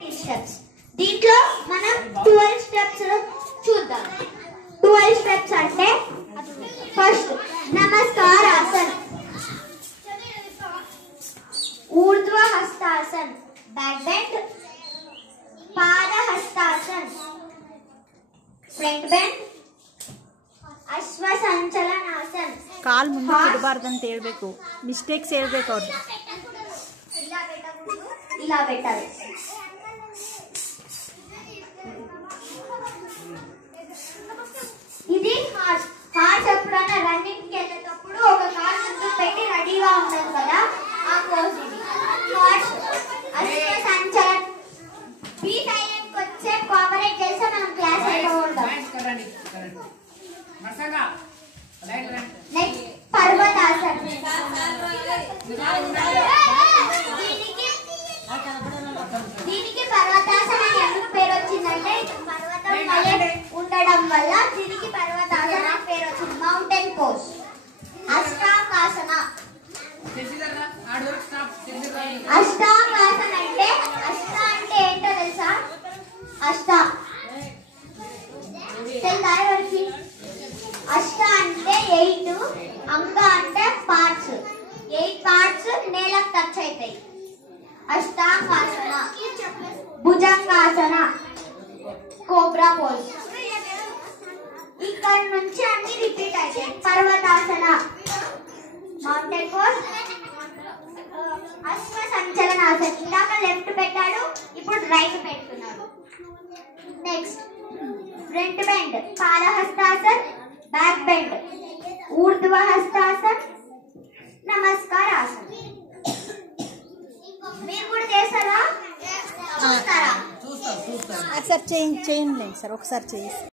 Steps. దీంట్లో మనం 12 steps చూద్దాం. 12 స్టెప్స్ అంటే ఫస్ట్ నమస్కారాసన్, ఊర్ధ్వ హస్తాసన్, బ్యాక్ బెండ్, పాద హస్తాసన్, ఫ్రంట్ బెండ్, ಅಶ್ವ ಸಂಚಲನಾಸನ್. ಕಾಲ್ ಮುಂದೆ ಇಡಬಾರ್ದಂತ ಹೇಳ್ಬೇಕು, ಮಿಸ್ಟೇಕ್ಸ್ ಹೇಳ್ಬೇಕು ಅವ್ರು. ఇలా పెట్టాలి. ఇది హార్ట్ ఎప్పుడైనా రన్నింగ్ కి వెళ్ళేటప్పుడు ఒక కాల్ ముందు పెట్టి రెడీగా ఉంటుంది కదా, ఆ పోజ్ ఇది. హార్ట్ అశ్వ సంచలన. బి సైలెంట్ వచ్చే కోఆపరేట్ చేస్తే మనం క్లాస్ అయిపో ఉంటాం. నెక్స్ట్ పర్వతాసన్. దీనికి పర్వతాసన అని ఎందుకు పేరు వచ్చిందంటే పర్వతం వలె ఉండడం వల్ల దీనికి పర్వతాసన అని పేరు వచ్చింది. Mountain pose. అష్టాంగాసన. అష్టాంగాసన అంటే అష్ట అంటే ఏంటో తెలుసా? అష్ట తెలుసా ఎవరికి? అష్ట అంటే 8, అంగ అంటే పార్ట్స్. 8 పార్ట్స్ నేలకు టచ్ అవుతాయి. అష్టాంగాసన. Bhujangasana, cobra pose. ఇక్కడ నుంచి అన్ని రిపీట్ అవుతాయి. పర్వతాసన, మౌంటైన్ పోజ్, అశ్వ సంచలనాసన. ఇందాక లెఫ్ట్ పెట్టాడు, ఇప్పుడు రైట్ పెట్టుకున్నాడు. Next front bend, Padahastasana, back bend, Urdhva Hastasana, Namaskarasana. మీరు కూడా చేస్తారా? చూస్తారా? ఒకసారి చేయండి సార్, ఒకసారి చేసి